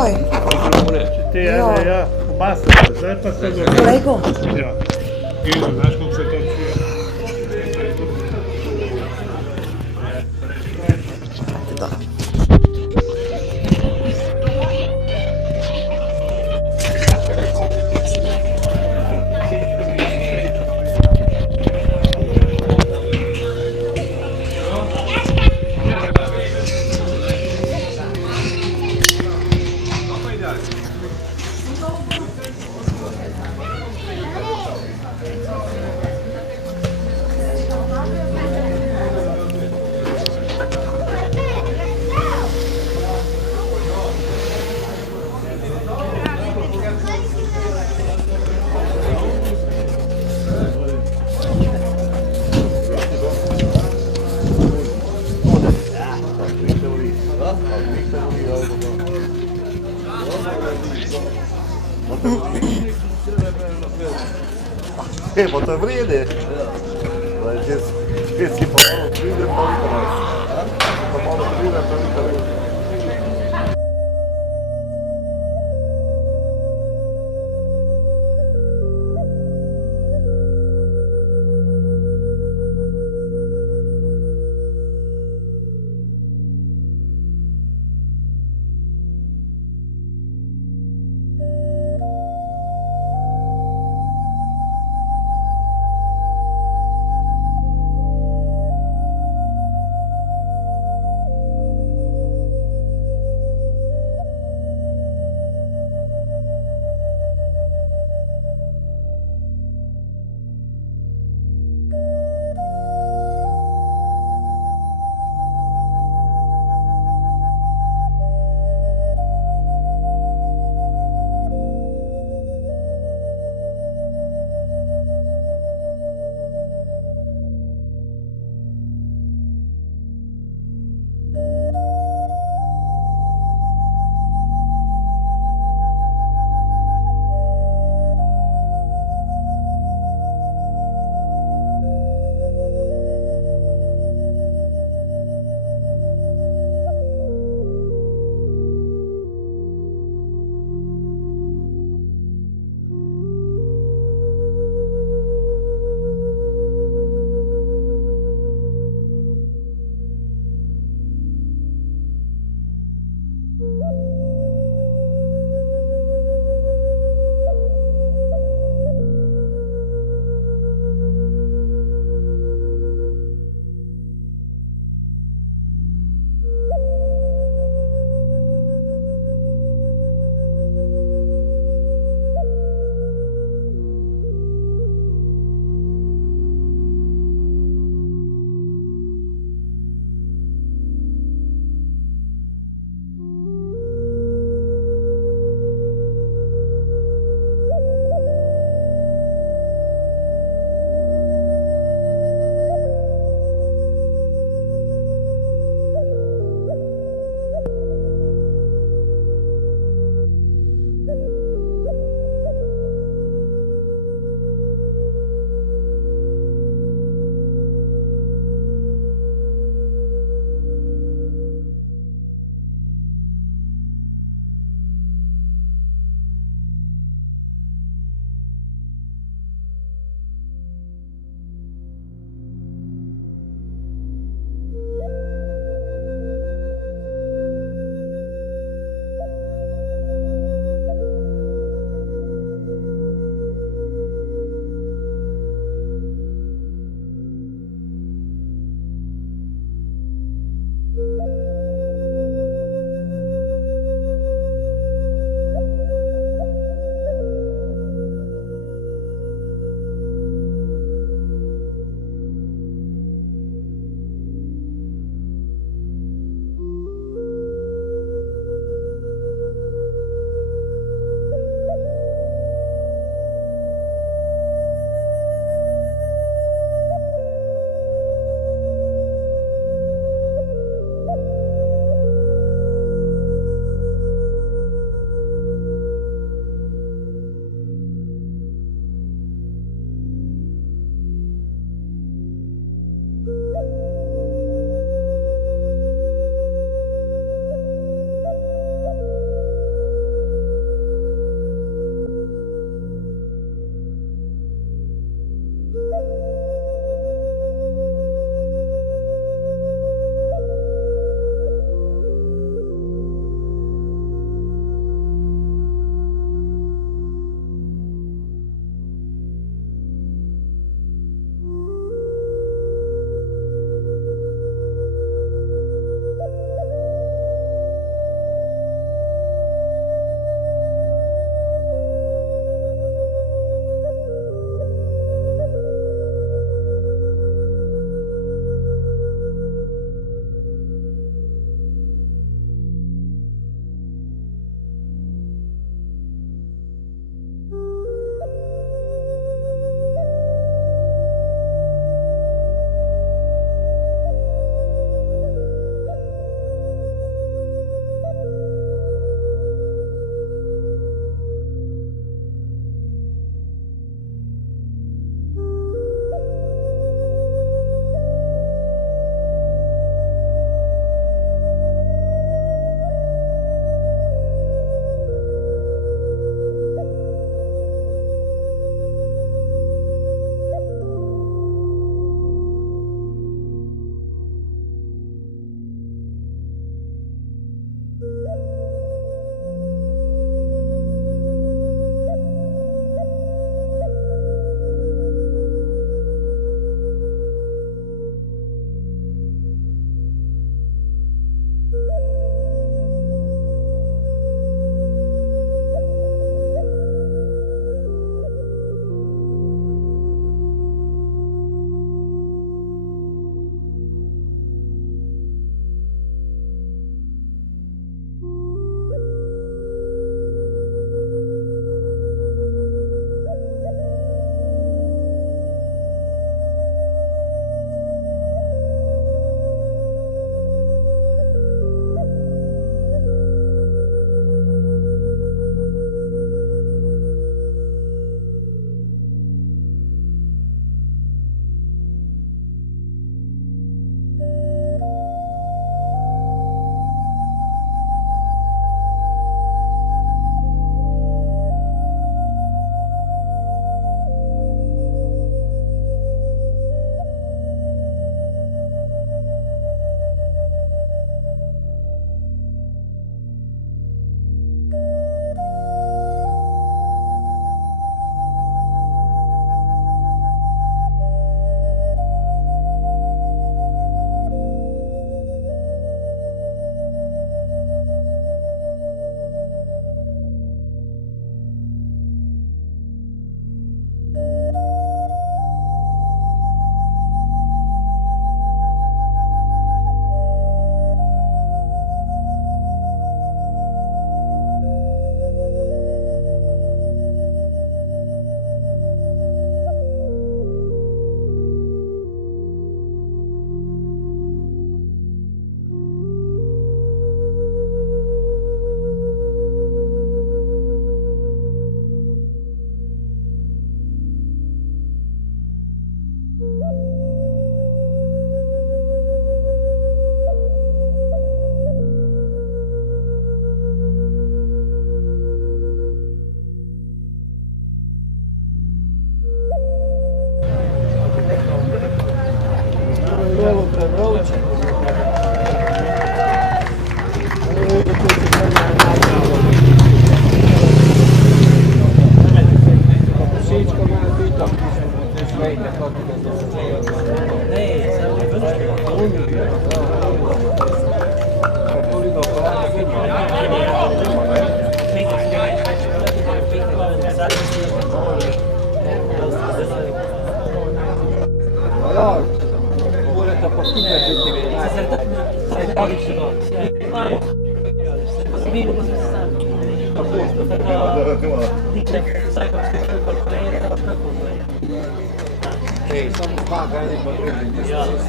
Oj, Ti ja, ja, masa, zdaj pa se bo. kolego. Ja. Gižo, znaš kako se to čuje? Da. Bo to vrijede. Gdje si pa malo pride, pa nikada. Pa malo pride, pa nikada.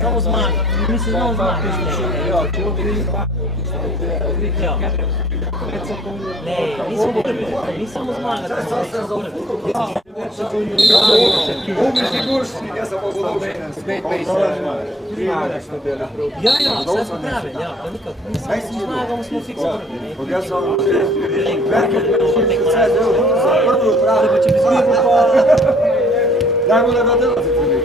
Samo zmag, mislim samo zmag. Ne, nisam prvi, nisam zmag. Ja, sve smo pravi, ja, pa nikak, nisam zmagamo smo fiks prvi. Ja sam... Daj mu da delate prvi.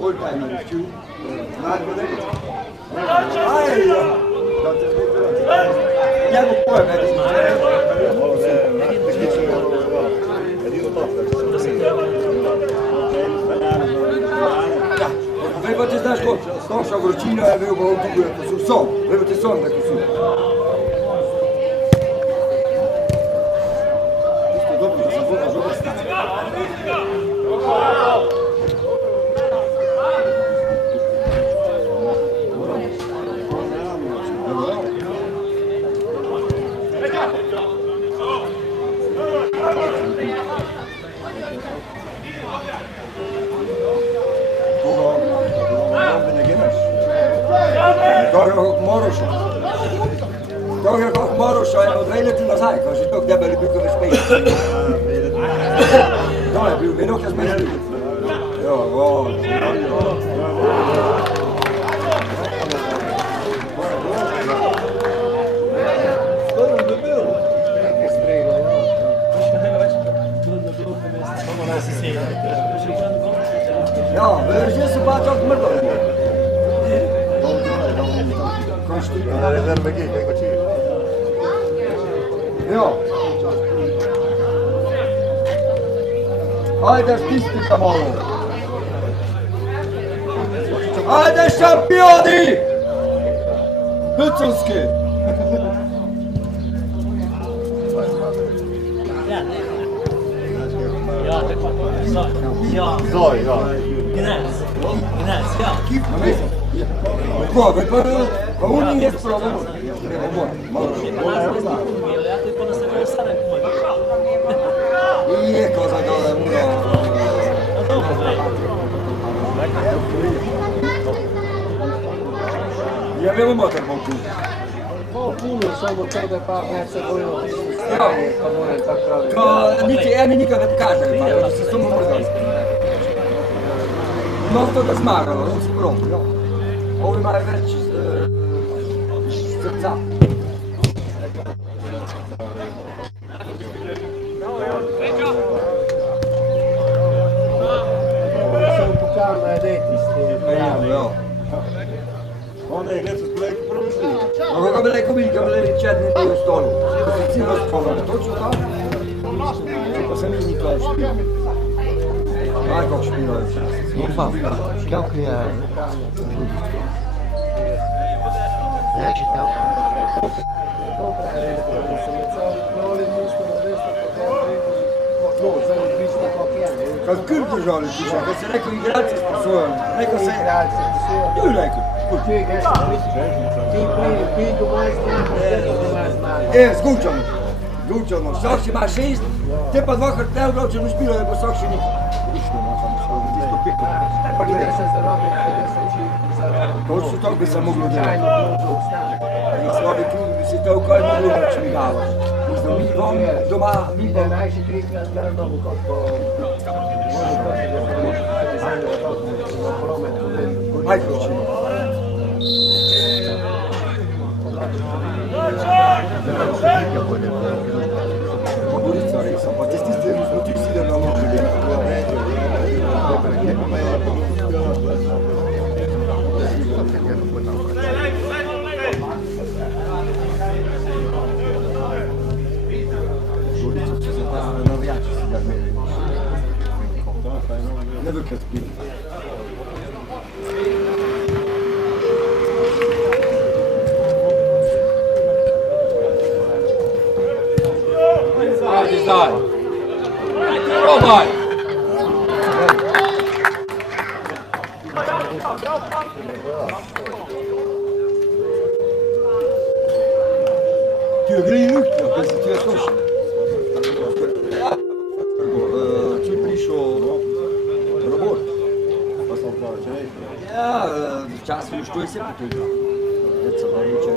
Oldtimer is too. Maak me dit. Dat is niet wel. Jij moet mooi met die weet wat is dat goed? Toch zo voor China en wil gewoon doen. Zo, we hebben het zo dat ik zo. Toch heb ik ook morgen wat relatief als hij, als je toch daar bij de bukken spelen. Dan heb je nog eens met hem. Ja, wow. Ja, we zijn zo wat ook met hem. Ja, dat is een beetje, kijk wat zie je. Ja. Ajde stisnite malo. Ajde šampioni! Bucunski! Ja, tako. Ja. Zoj, ja. Gnes, ja. Ko, pa on nije problem. Ja to pa na sebe sada Nije ko za dole, Ja abbiamo motor molto. Puno samo to da pa se bojimo. Pa mora tako pravi. Kao, niti nikad ne kaže, pa se samo mrzali. Mnogo da smagalo, non si proprio. Ovi mare već srca. Samo pokazano je deti ste. Ja. Onda je net gelijk proefje. Ma come lei comincia a vedere il chat nel stolo? Sì, lo stolo, točno tako. Pa sam i nikad špio. Majko špio. Opa, kako je? Znači tako. Kad kul držali piše, kad se rekao igrači sposobni, rekao se... Ju rekao. Zgučamo. Zgučamo. Sok ima 6, te pa 2 hrtel, broče ne špilo, bo sok še nikaj. Išto, samo tisto piko. Točno to bi se moglo delati. I slabi klub bi se to kaj moglo več migalo. Mi vam doma, mi vam... Majko čini. Mogurica rekao, pa ti ste uzmutili da nam može. Žurica će se navijači si da gledaju. Ne vrkat pili. Puštaj! Probaj! Ti je gri luknja, da si ti je slušao. Tu je prišel robot. Pa sam prav, če ne? Ja, včasih už to je se potuga. Već sam vam učer.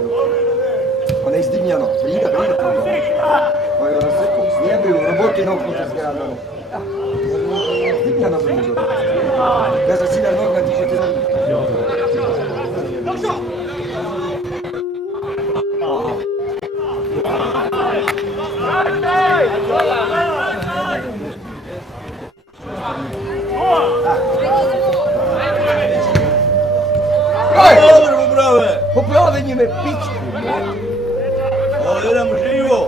Pa ne izdignjeno, prida. Pa je razrekao, nije bio roboti na okutu zgradano. Izdignjeno bi mi dobro. Ja za ciljar noga ti će ti dobro. Popravi me pičku. Ovdje nam živo.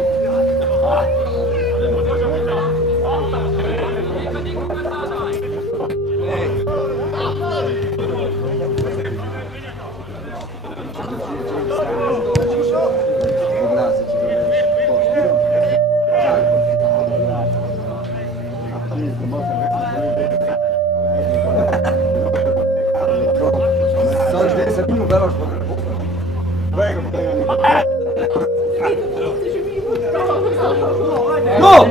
No!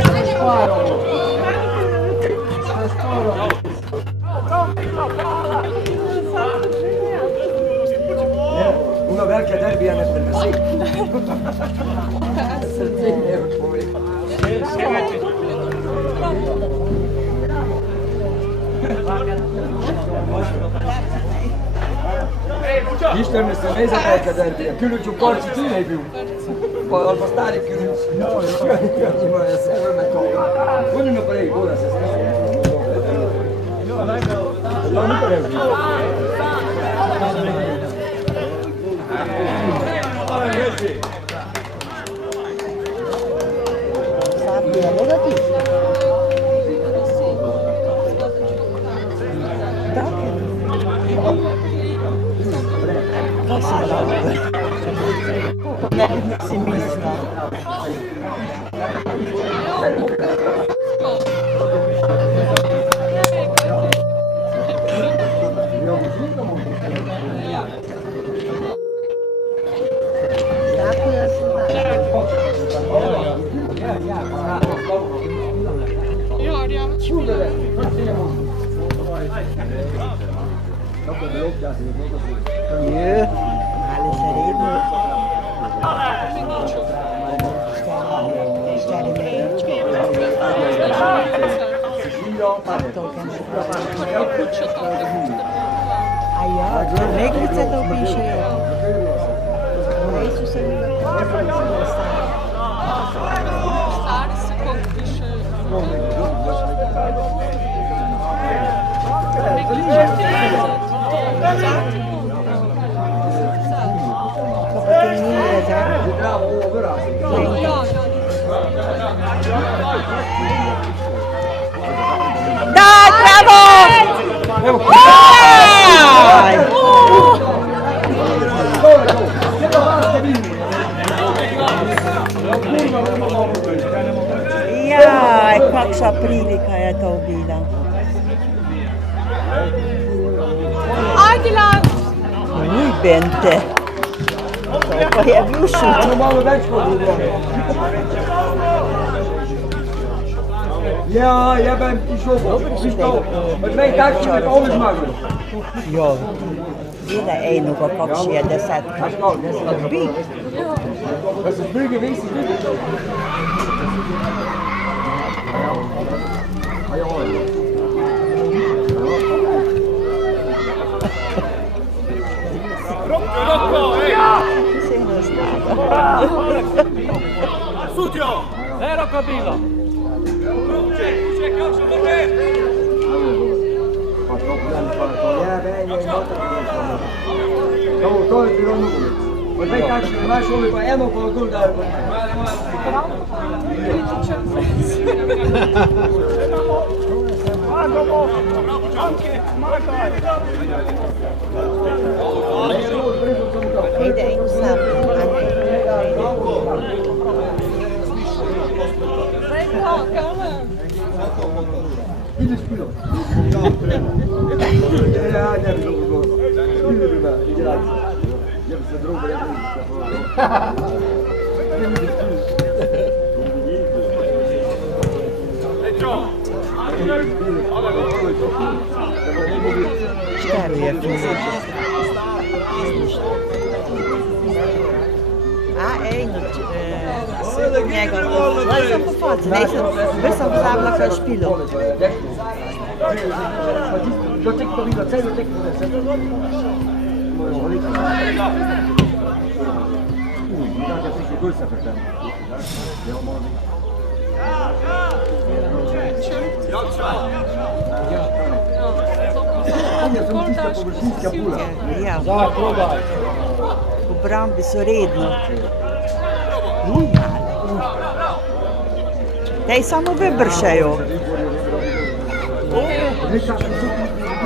Una velika derbija ne prenesi. Srce je tvoj. Istverne se ne za velika derbija. Különcs u korci ti ne bil. Pa stari különc. Ima je sebe me to. Oni naprej, voda se sve. Da mi previ. A ja, neglice to piše. Neću se mi Stari se koliko piše. Daj, bravo! Jaj, kakša prilika je to bila. Ajde, Lan! Uj, Bente. To pa je bil šut. Malo več podrugo. Ja, jebem ti šobo. Od mej takšne pa ovo zmagalo. Jo, vidi enoga, kakši je desetka. Bi. Da se zbrige visi vidi. Sutjo! Ero kabila! To je bilo nugo. Od mej takšne imaš ovo pa eno pa dol daj. Ide in sam. Ideš pilo. Ja ne bih dobro gost. Ideš ima, igrač. Jeb se drugo, ja ne bih Štero je fizično. A, ej, njega, gledaj sam po faci, već sam pozabila kaj špilo. Do tek to videla, celo tek to videla. Ja, Da, probaj. u brambi su redno. Normale. Dej samo vybršajo.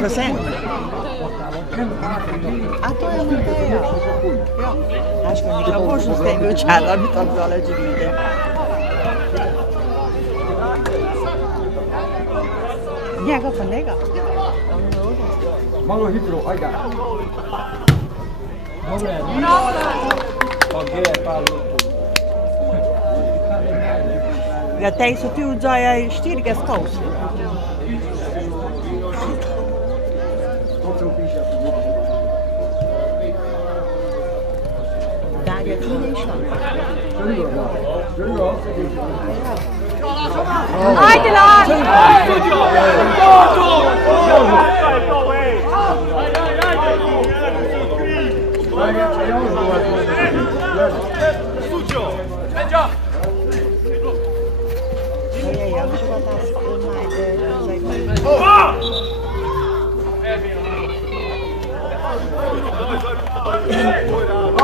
Prosím. A to je Mateja. Jo. Daško, neka možnost da im učala, aby to dole vide. Njega pa njega. Malo hitro, ajde. Pa gdje je pa lupu? Ja, tej so ti vzajaj štirga skozi. To se upiše. Darja, ti ne išla. Ajde, Lan!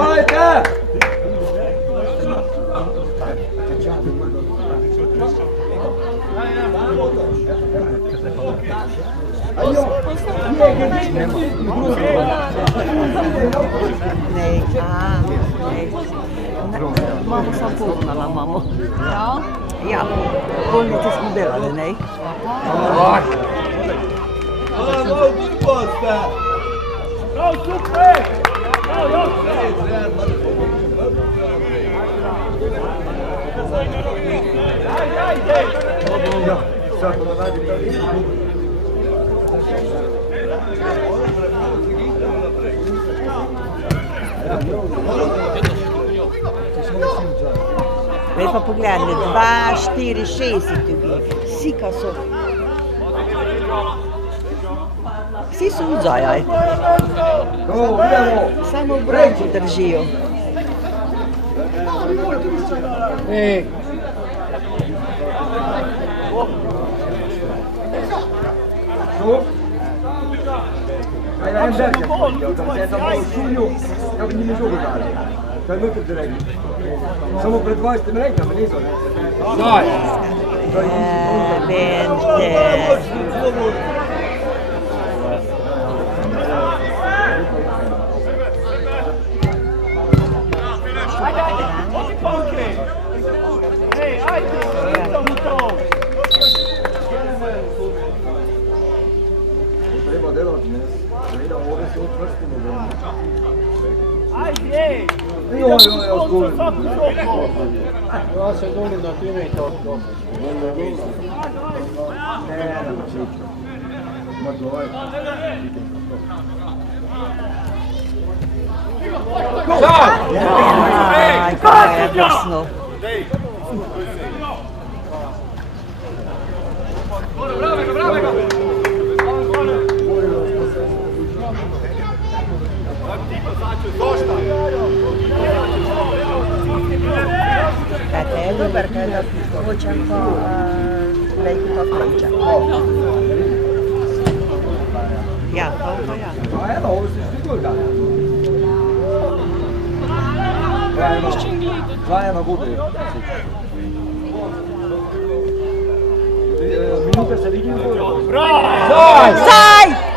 Ajde! Nee, nee. Mama sam poznala mamu. Ja? Ja, bolnice smo delali, ne? Vej pa pogledali, 2, 4, 6 tudi. Sika so. Vsi so vzajaj. Samo v branku držijo. Ej. Ajde, en berger, da se tam malo šulju, da bi njimi žogo dali. To je nutra direktno. Samo pred 20 mreka, me niso. Daj. Bente. Treba delati, ne? Treba ove se odvrstimo. Ajde! Joj, zgolim. Ja se golim na time i to. Ne, čičo. Ma doj. Aj, kaj je jasno. È lui perché la voce un po' lei che fa francia. Ja, to ja. A evo, ovo se stiglo da. Trajano gubi. Minute se vidi u Zaj! Zaj!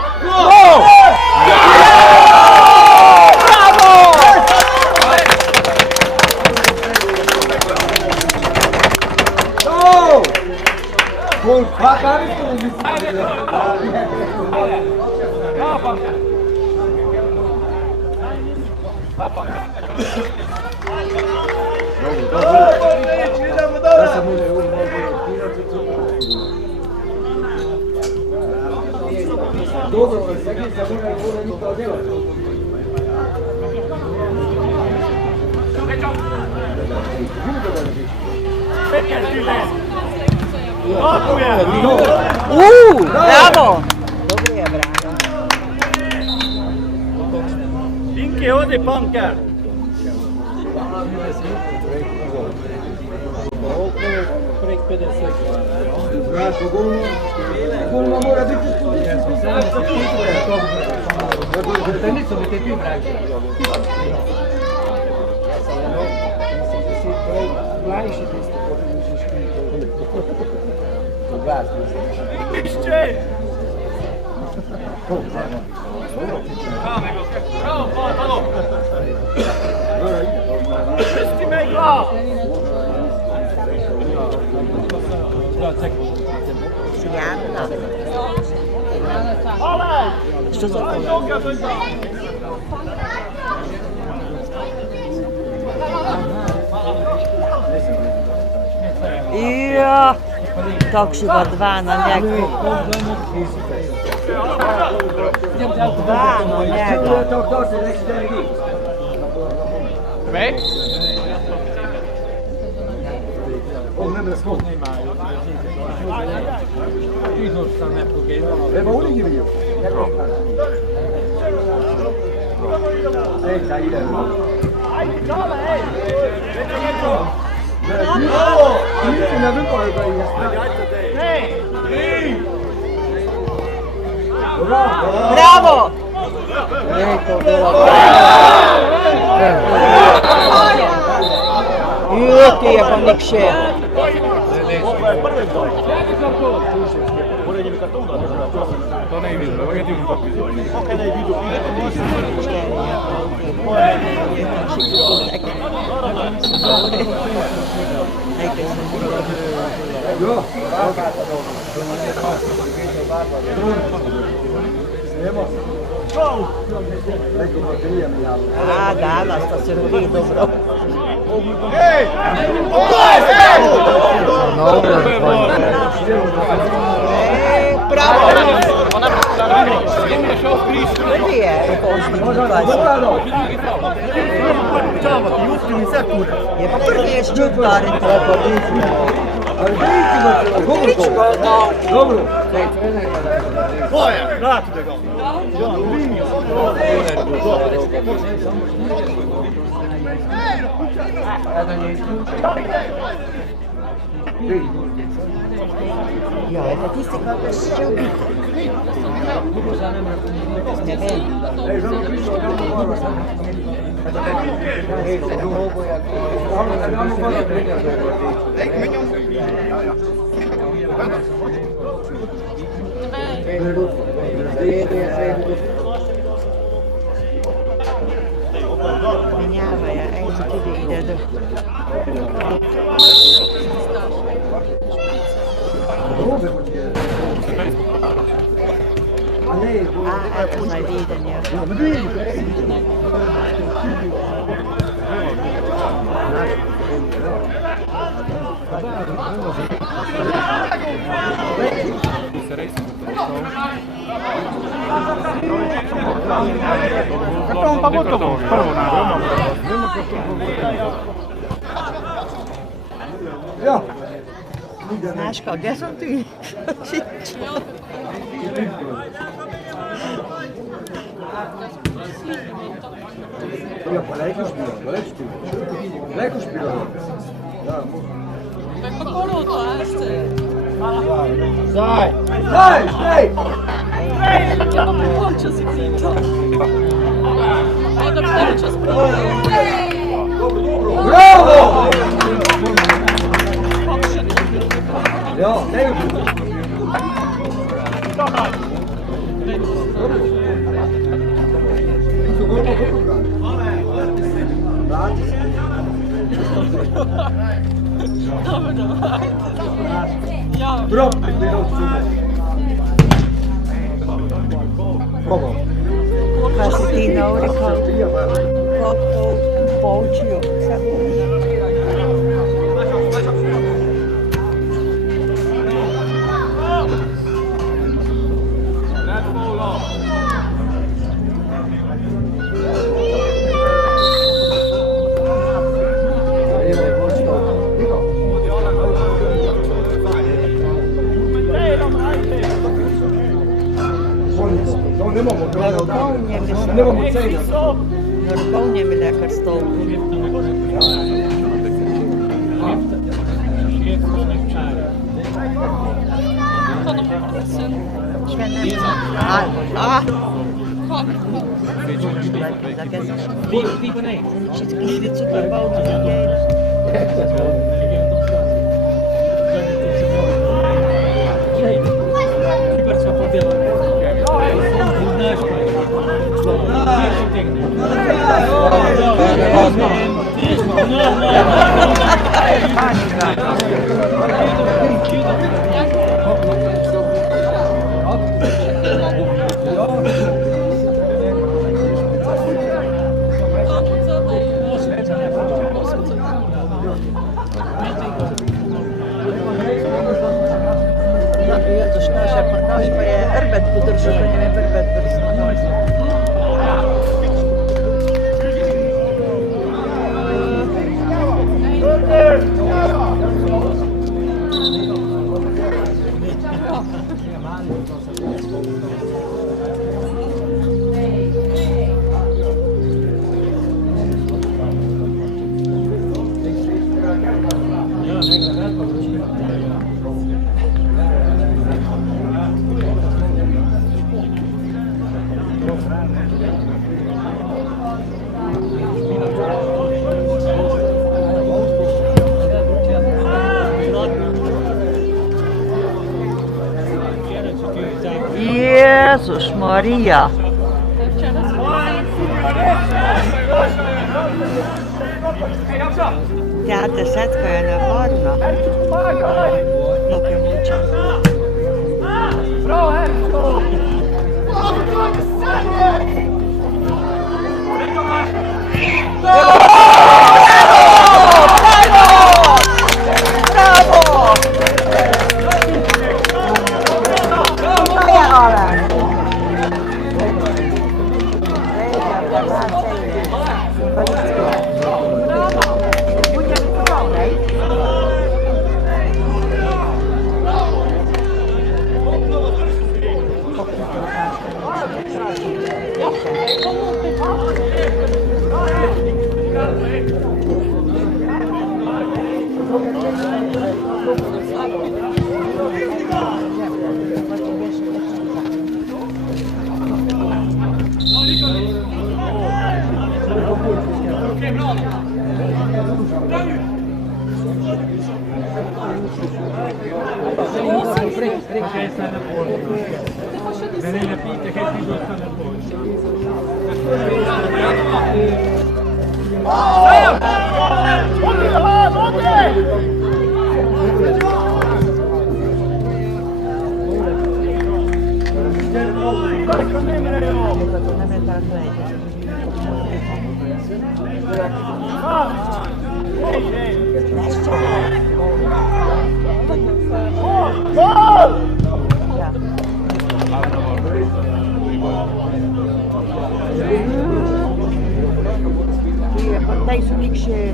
Dobro, sad je za mene gore nikada djela. Bravo! Dobro je, bravo. Pinke, ode pankar. Prek 50. Znaš, gulno mora biti Tenicom je te ti braće. Mladiš je tisti, koji misliš kod vas misliš. Išće! Pusti me glav! Sjajno. Što za to? Ja, tak si ga dva na njega. Dva na njega. Već? Evo u ligi bio. Ej, da ide. Nisi na vrhu ga je Bravo! Jo, ti je pa nikše. To ne vidim, da ga ti mu tako vidio. Kaj ne vidio? A, danas to se vidi dobro. Bravo! Prvi je je pa prvi je ščutlari treba biti. Dobro. Koja? Vratite ga. Ja, eto ti si kako će ubiti. Ne vem. Menjava je, ej, tudi ide do... A, eto, naj viden je. Kako pa gotovo? Prvo na Ja. Znaš kao, gdje sam ti? Ja, pa lekker spelen, lekker spelen. Lekker spelen. Ja. Zaj! Zaj! Zaj! Bravo! Ja, lekker. Dobro, Troppo veloce. Come? Kaj si ti navrikal, kako to poučijo. Narukovnje mi nekaj stolpi. Naš pa je hrbet podržal, pa njime hrbet prsno. Jezus Marija. Ja, desetka je nevarna. Dok je muča. Daj su nikše,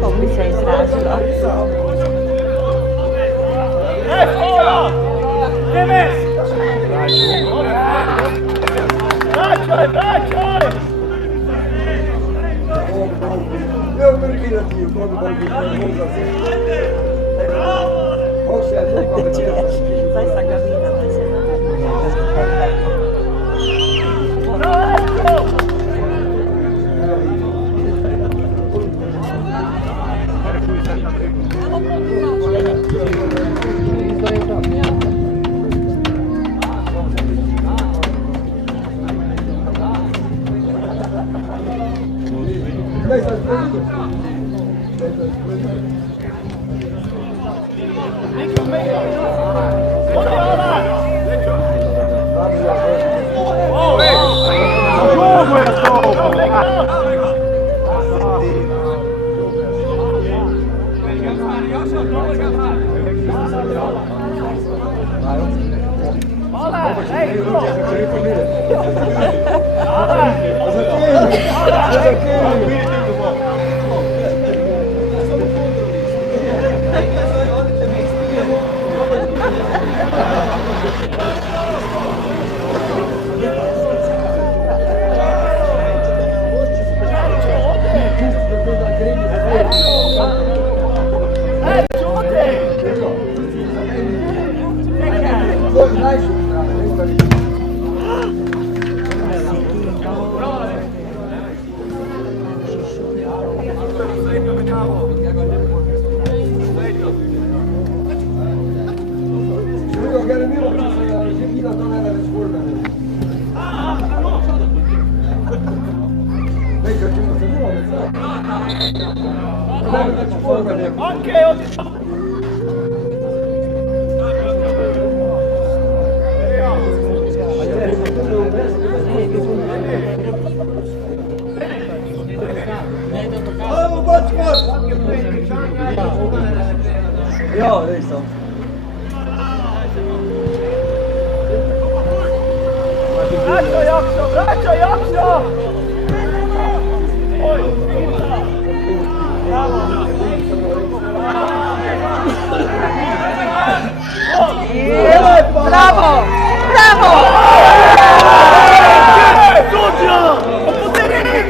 kako bi se izrazila. Sai sta camina, Ja, det är sant. Vraćaj, Jakša! Bravo! Bravo! Sudja! Poterini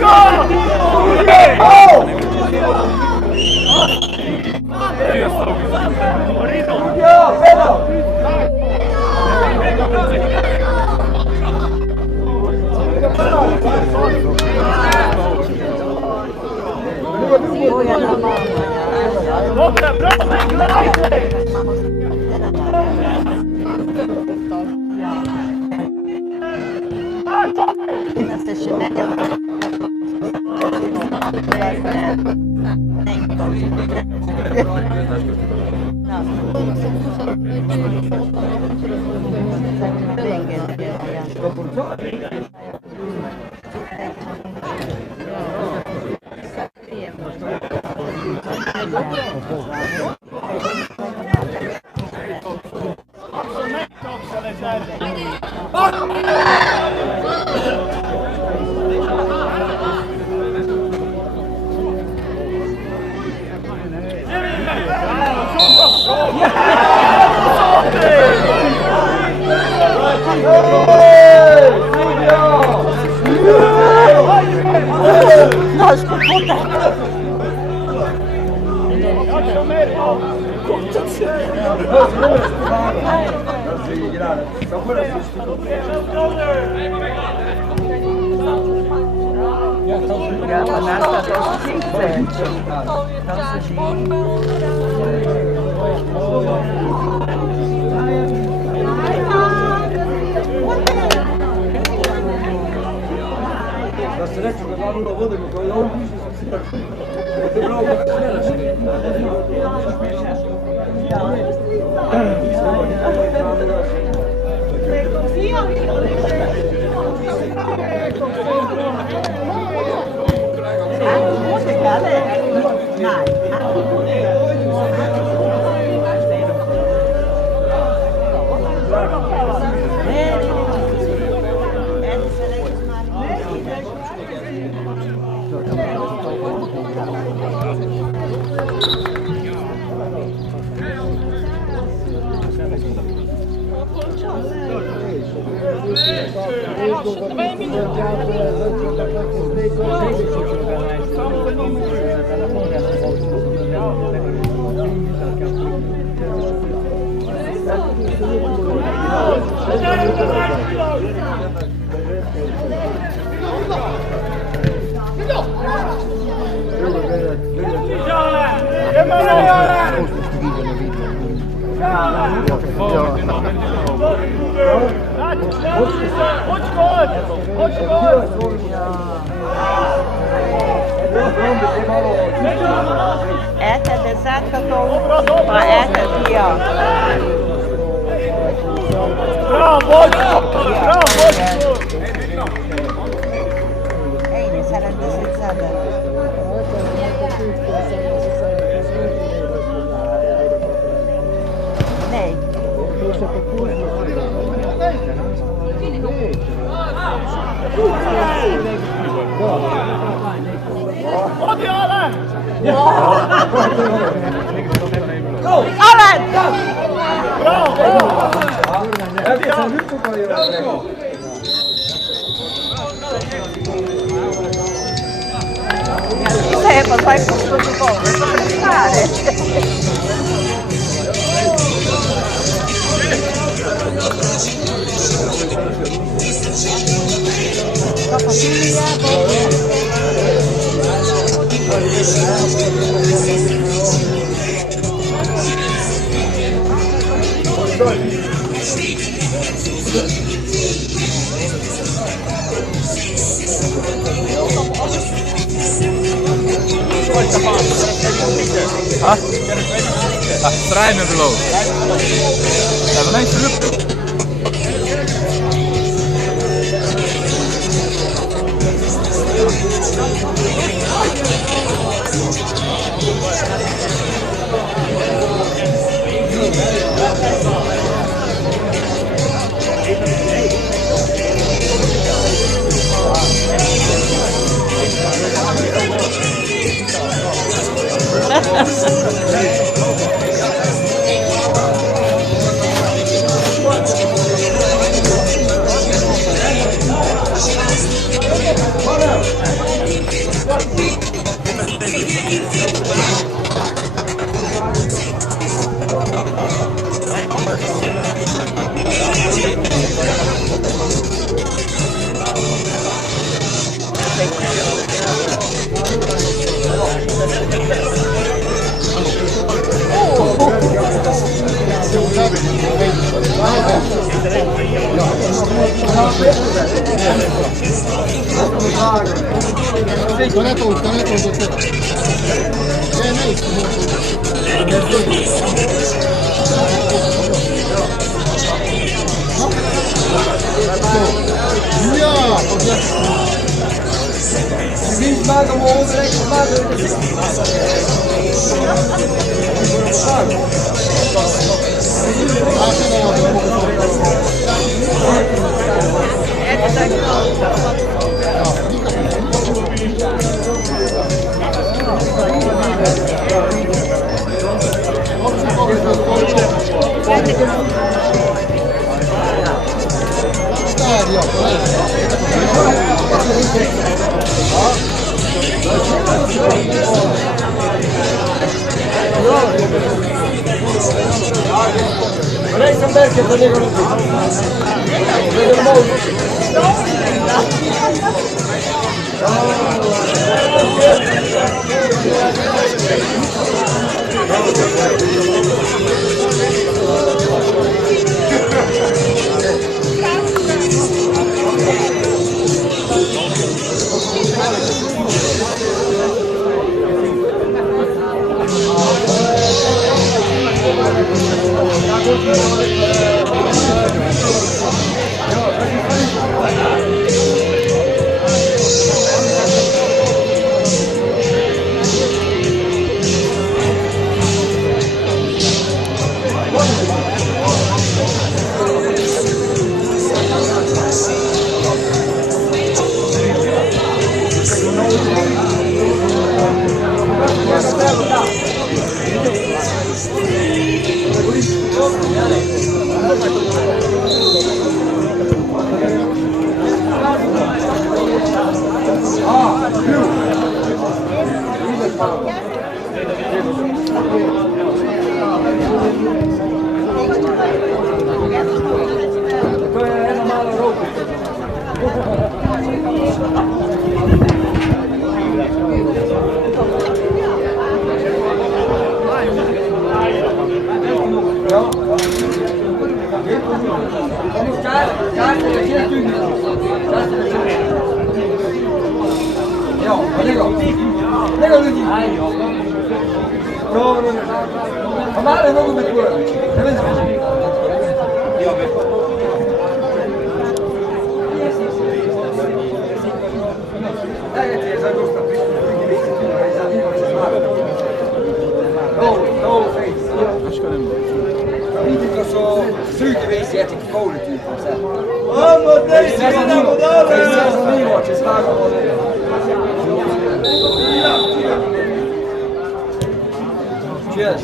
Dobre, bravo, gledajte! Da se reću kad vam vodimo kao da on Esta dessa uitgekomen, maar echt het hier. Bravo! Bravo! Hey, is er een bezitzer? Nee. Allen! Heb je van nu toch al je Isso aí, papai, tudo bom. Strijd met de lood. Ja, dan is het terug. No. Pa male mogu biti kurac. Ne vezi. Daj ti je za dosta No face. Vidi ko so svi geweest, je tik kolen natuurlijk. Vamos, Het is zanimljivo, če slagamo. Čuješ,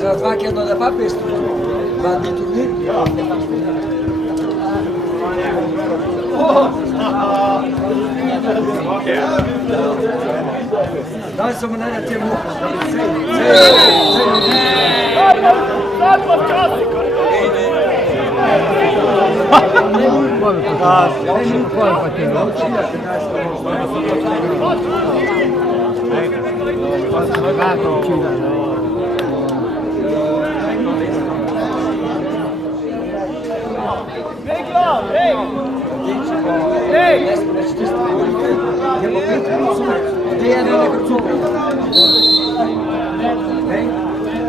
za dva kjedno da pa pestu, dva dni turnir. Daj se mu najda tjemu.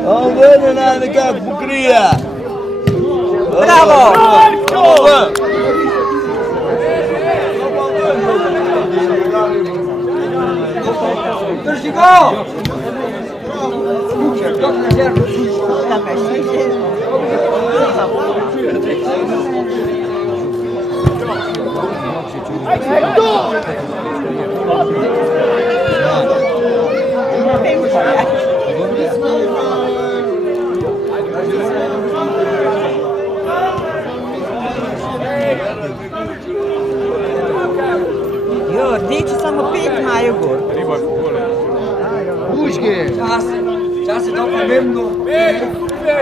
Alweer naar de kant, Bukria. Bravo! Drži go! Dok na žerbu sluša. Jo, diči samo 5 imajo gor. Puške! Čas je to pomembno.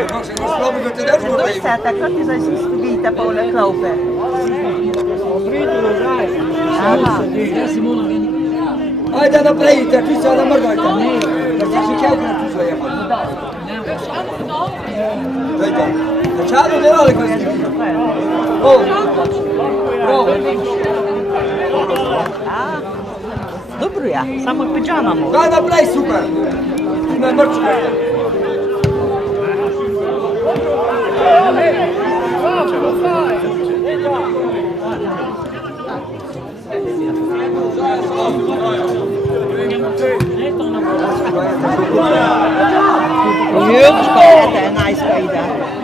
Kako se ga slobi, da te ne bo Kdo se tako ti zdaj si stovita pole klope? Aha. Ajde napravite, ti se namrgajte. Da se že kjelko na tu svoje. Dajte. Načalo delali koji ste. Dobro ja, samo pidžamamo. Daj napravi super. Ti me mrčkajte. Heel spijt en hij spijt daar.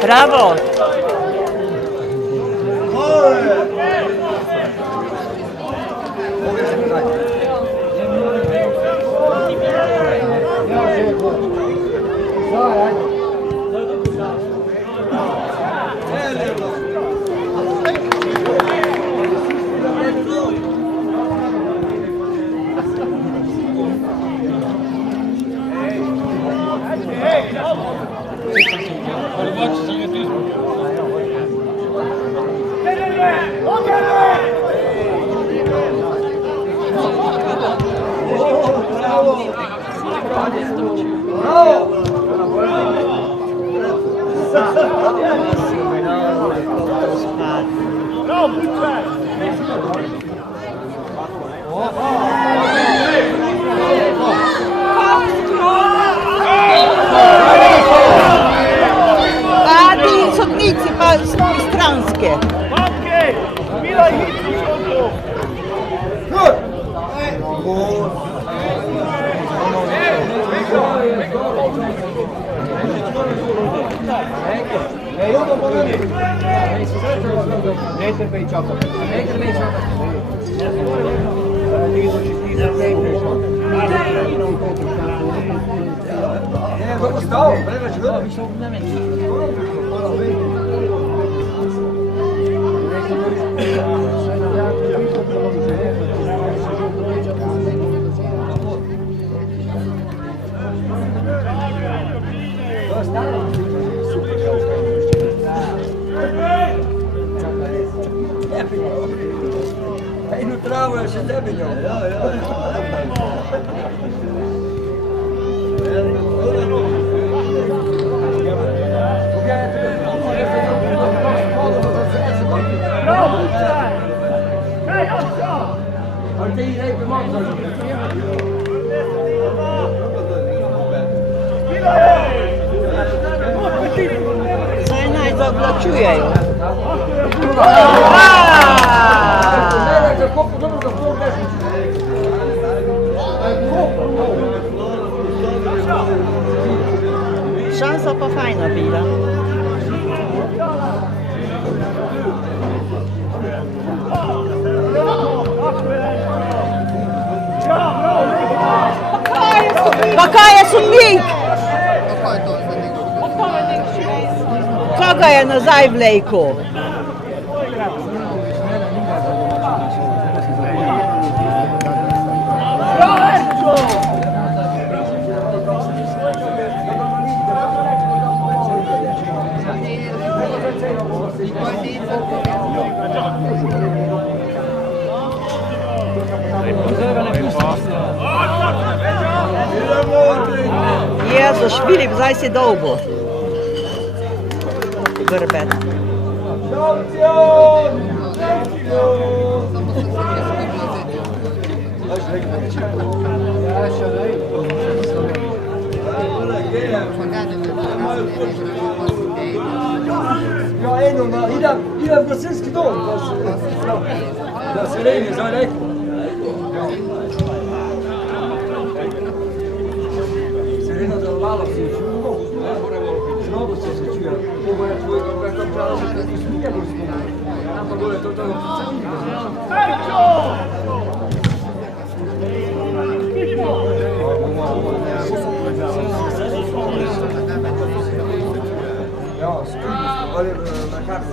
Bravo! A ti sodnici pa stranske. Hej, nu travo je še tebi njo. da čujeju. Šansa pa fajna bila. Pa kaj je sodnik? Koga je nazaj vlekel? Jezus, Filip, zdaj si dolgo. Vrbet. Ja, eno, idem v gasilski dom, da se rejni za neko. Serena delovala se je čuvo, znovu se čuje. Ovo je tvoj, kako je to pravo, da ti su njegu spomenu. Tam pa gore to je ali na kartu.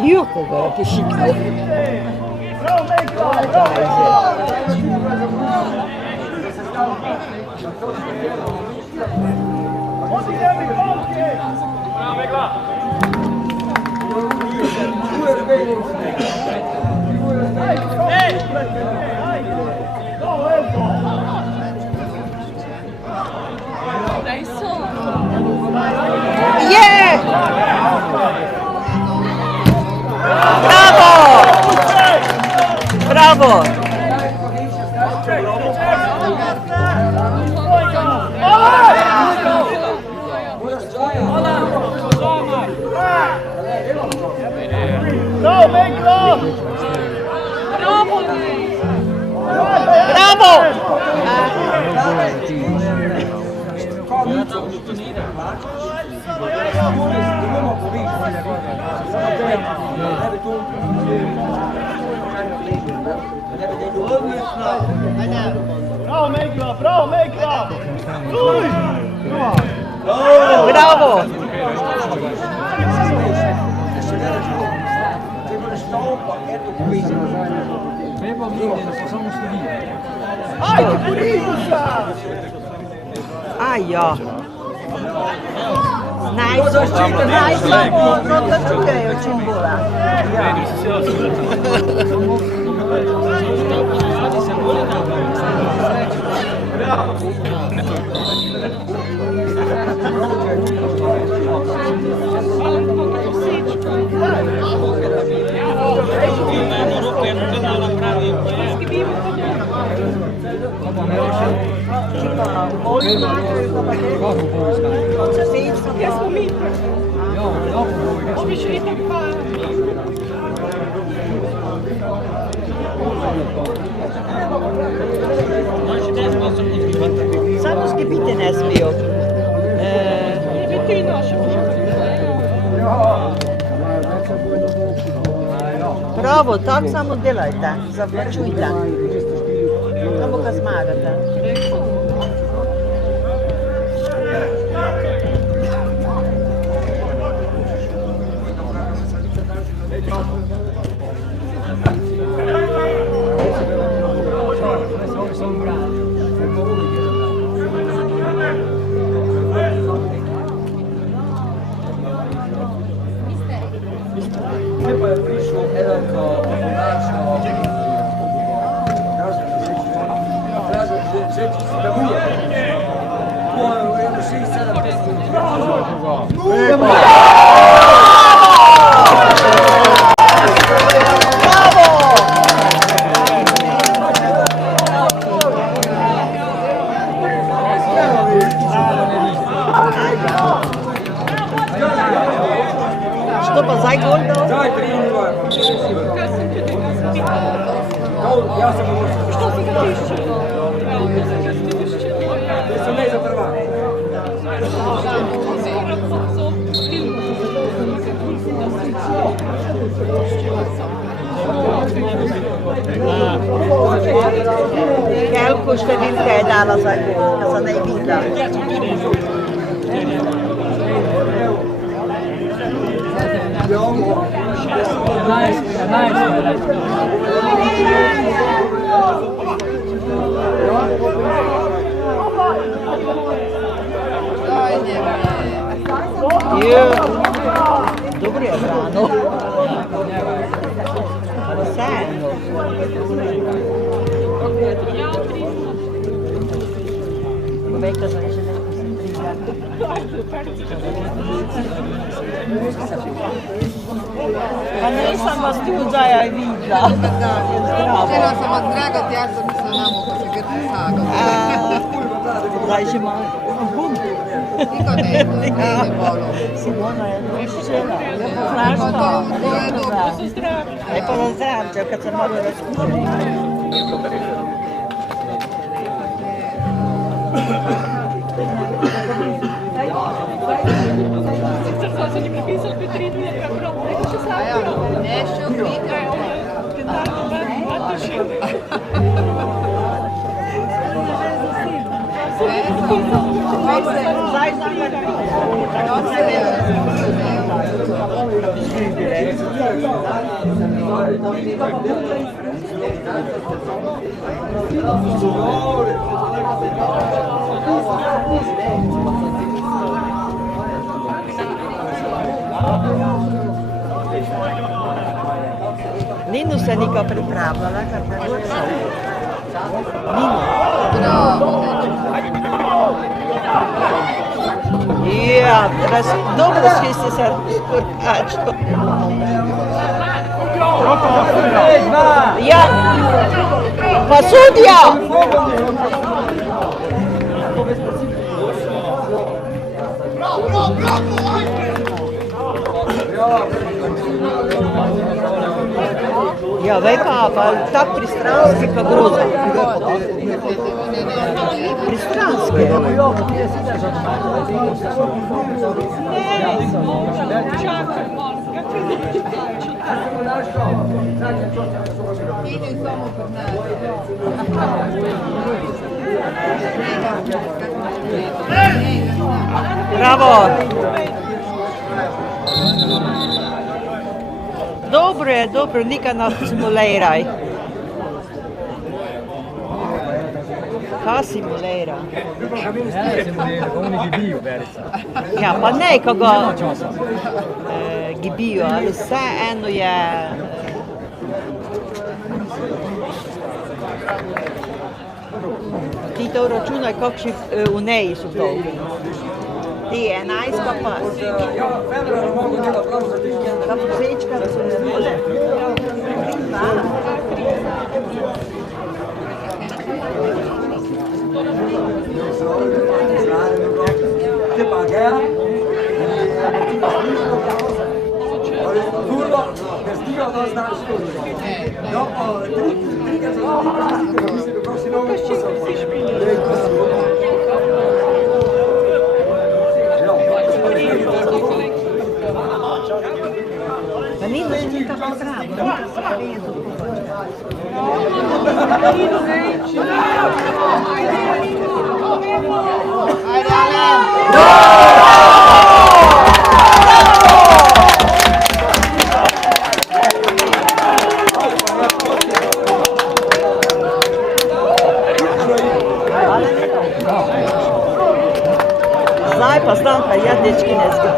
Io koga, che schifo. Yeah! Bravo! Bravo! Bravo! Bravo Mekla, bravo Mekla! Bravo! Ajde, Kuribusa! Aja! Najslabo, no da čujejo čimbula. Samo skipiti ne smiju. Bravo, tako samo delajte, zavlačujte. Samo ga zmagate. Što pa zdaj gol dal? Daj, 3-2. Ja sam uvršen. Što si ga tišće? Jesam ne za prva. Koliko številka je dala za gol, kad sam ne videla? Dobro je brano. Sjajno. Veka za više neko Pa nisam vas tu zaja vidla. Htjela sam vas dragati, ja sam se namo ko se grti saga. Zdaj že malo. Niko ne bolo. Simona je došla. Strašno. To je dobro. Aj pa za zdravče, kad sam malo razkušala. Nešto prikaj. Ninu se nika pripravljala, kad ne može. Ninu. Ja, dobro svi se kurkačko. Ja, pa sudija! Ja, veka, pa tak pristranski pa grozo. Pristranski. Idi samo kod nas. Bravo! Dobro, nikad nas simuliraj. Kaj simulira? Ja, pa ne, ko ga gibijo, ali vse eno je... Ti to računaj, kakšni v neji so to. Ti 11 pa. Ta posečka, da so ne vole. Te pa gera. Kurva, ne stiga da znaš to. No, trikrat za to, mislim, kako si novo posao. Pa ni da se nikako pravo, nikako se prejedu. Ajde, Alen! Zdaj pa Stanka, ja dečki ne zgledam.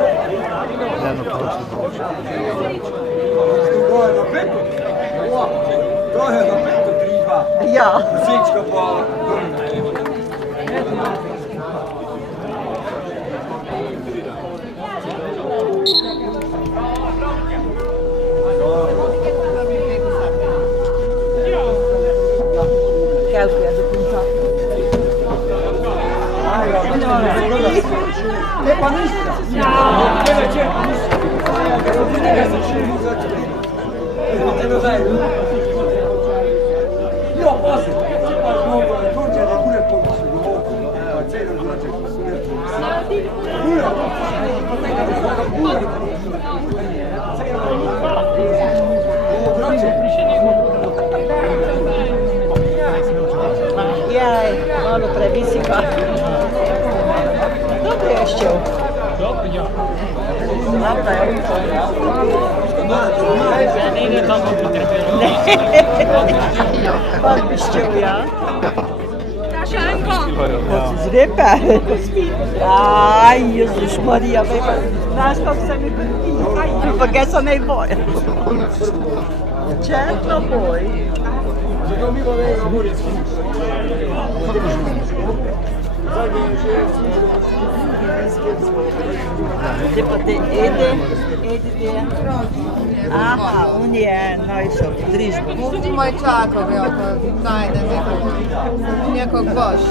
To je na peto 3-2. Ja. Posečka pa... E pa ništa. Io posso, Giorgia è pure poco, Jaj, malo previsi pa. Dobro je šćel. Lapa je uko. Ne ide tamo potrebno. Pa bi šćel, ja? Tašenko! Zrepa. Aj, Jezus Marija, znaš kako se mi pa kaj sam ne boj. Četno boj. Te pa te Ede te. Aha, on je najšel v družbo. Kupci moj čakal, ko najde nekog boš.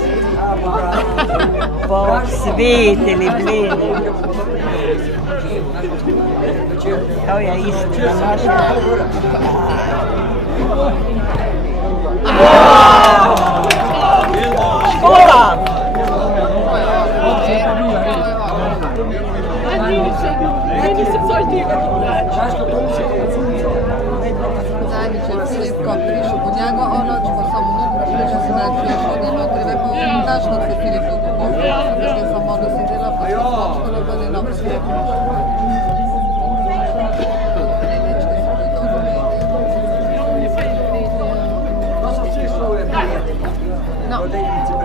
Bog svetili bledi. Kao je isti, naša. Škoda! Zadnjič je Filipko prišel po njega, ko sam mu prišel se najpriješ od njega, treba pa znaš kako se Filip dugo govorio, da je samo da se dela, pa se skočilo, pa ne nam svijetno.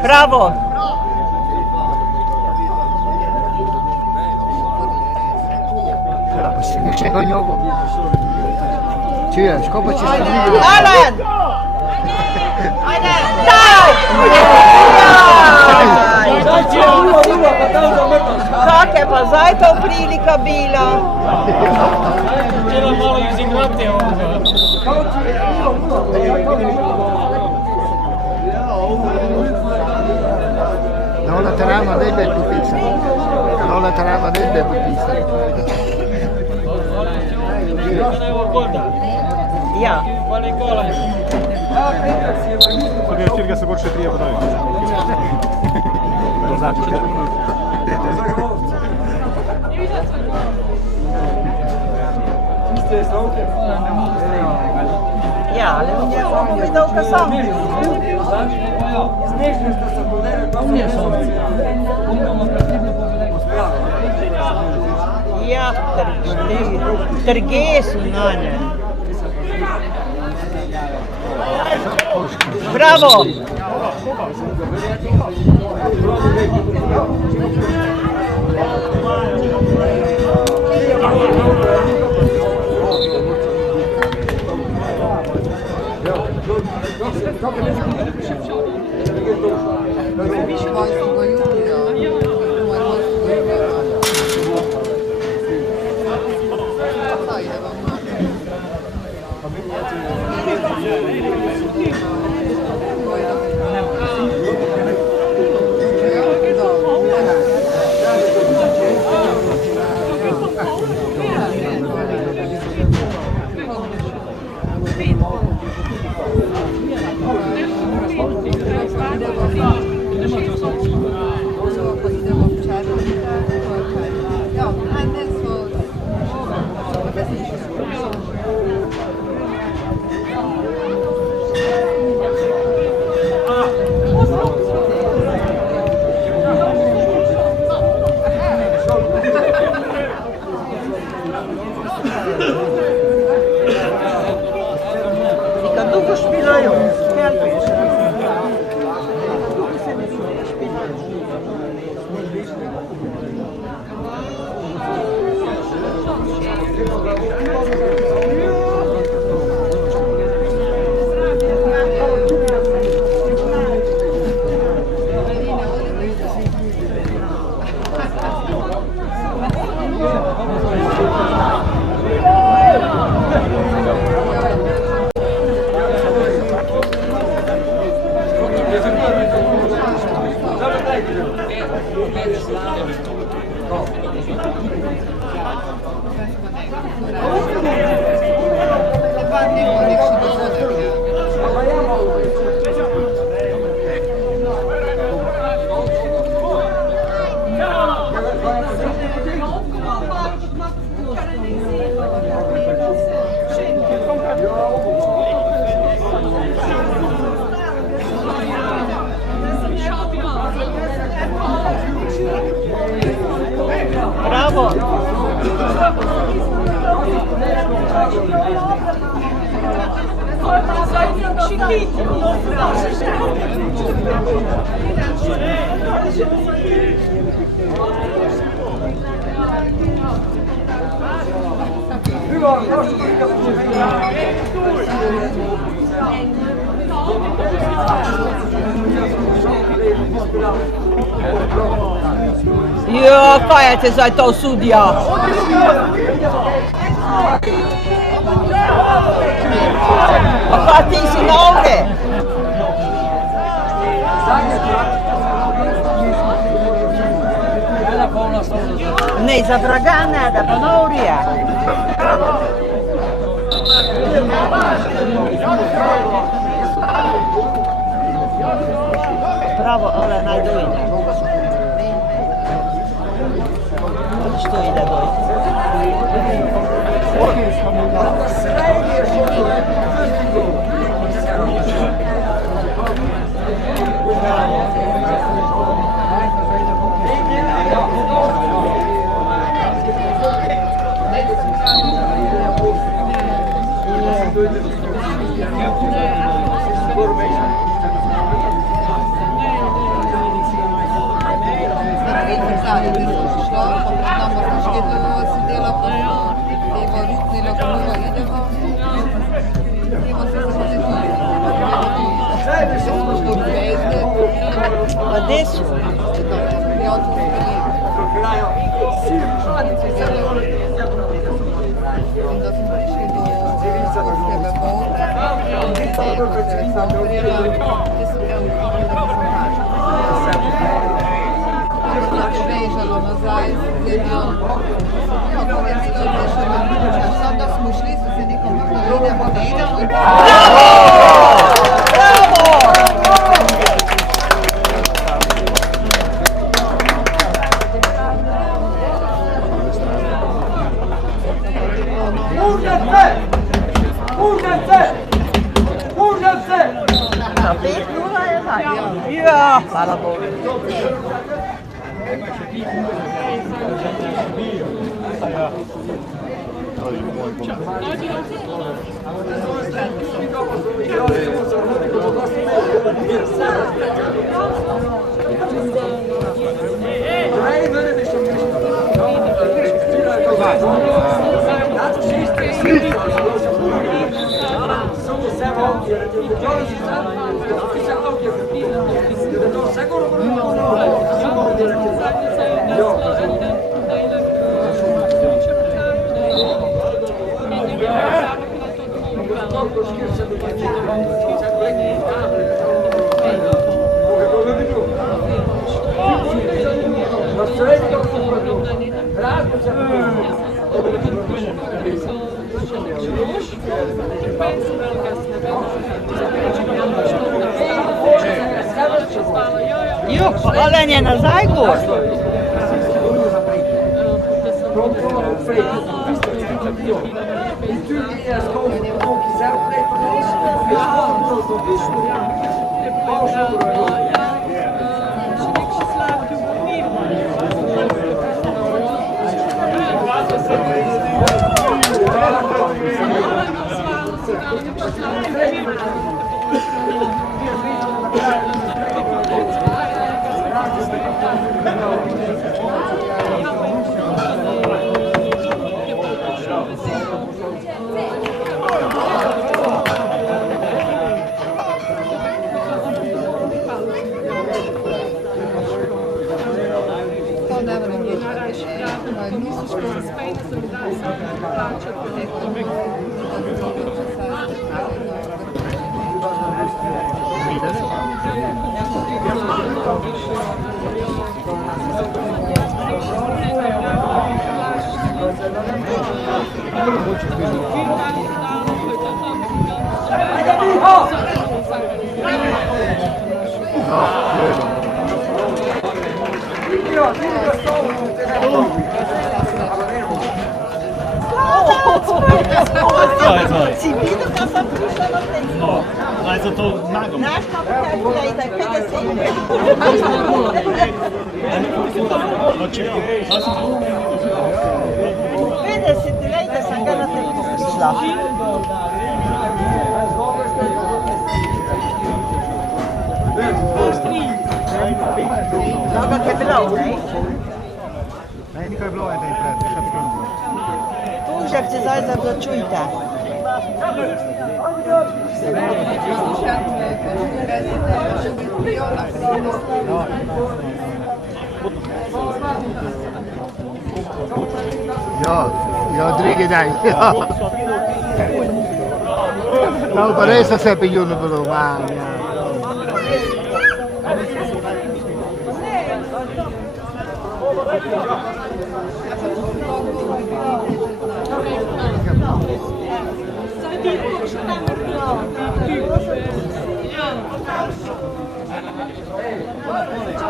Bravo! Čekaj njogo. Čuješ, ko pa ćeš ti vidjeti? Alen! Ajde! Daj! Kake pa zdaj to prilika bila? Treba malo izigrati ovoga. Non la trama del bel pupista. Non la trama del bel pupista. Ja. Sobie ścierga sobie gorsze trije podaje. To znaczy, Ja, ale on je widoka sam. Ja, trge su na nje. Bravo! Bravo! Jo, kajate za to sudija. Pa ti si na ovdje. Ne, za Dragana, da ponovija. Bravo, ale najdojne. Što ide dojde? Adesso? Ja, hvala Bogu. Jo, palenie na Zajgór. Thank you. Si vidi che sta pisciando No, ma è stato mago. Nasca perché lei dai pedesini. Vede se ti lei da sangana te pisla. No, perché blauw, nee? Nee, niet blauw en één pret. Ik heb het Tu že chce zajít za to čujte. Ja, 3 keer denk. Ja. Nou, Parijs dat heb ik jullie bedoeld, maar ja.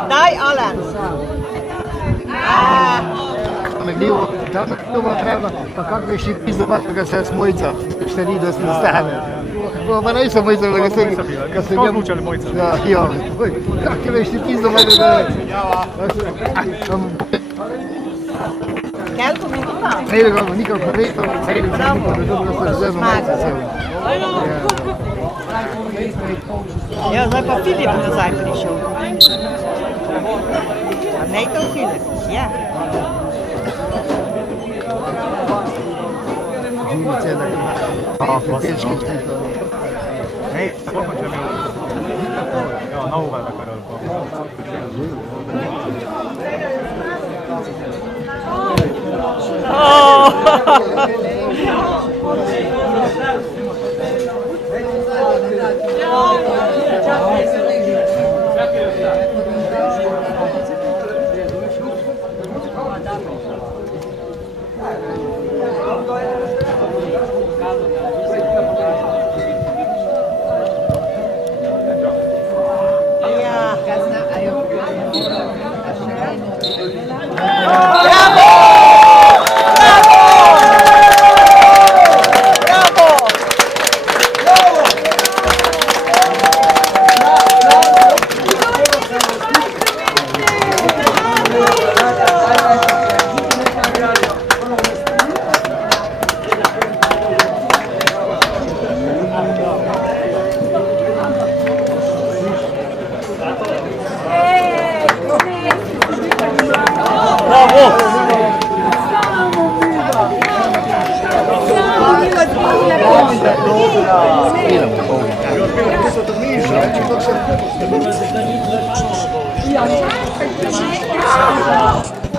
Dai Alan. Dan треба, как вы еще пиздовать, как се смојца, што ни да сме стане. Ма не сам мојца, да се как се не мучали мојца. Да, ја. Как ќе ще пиздовать да. Kelko minuta? Не го никако рето, сега да се взема. Ja, zdaj pa Filip nazaj prišel. A ne to Filip? Ja. Hei, koliko će mi evo, na uvar da kada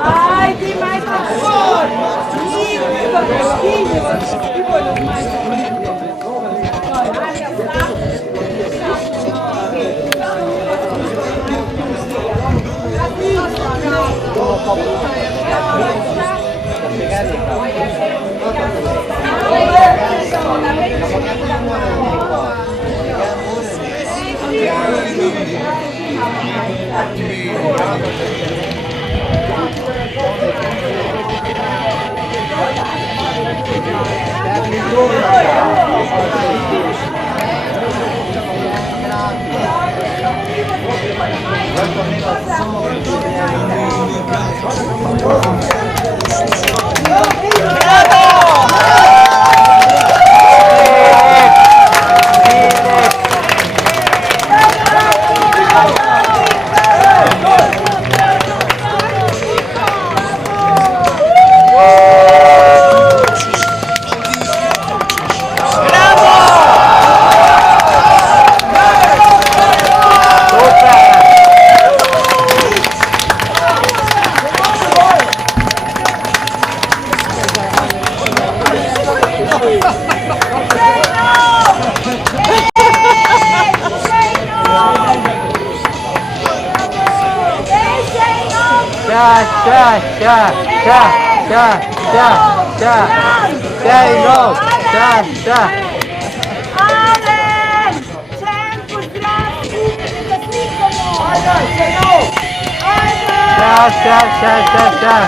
Ai, tem mais favor! Tchau. no! Ciao, ciao! Alen! Čenko, zdravi! Da slikamo! Ciao, ciao, ciao, ciao, ciao!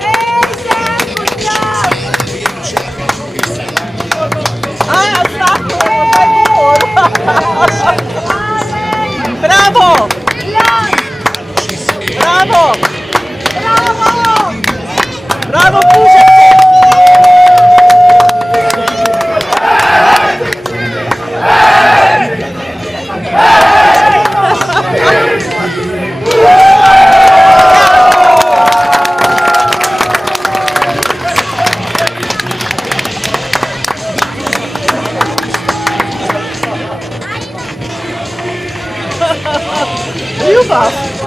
Ej, Čenko, zdravi! Bravo! Bravo! Bravo! Bravo, Pušek! Ljubav!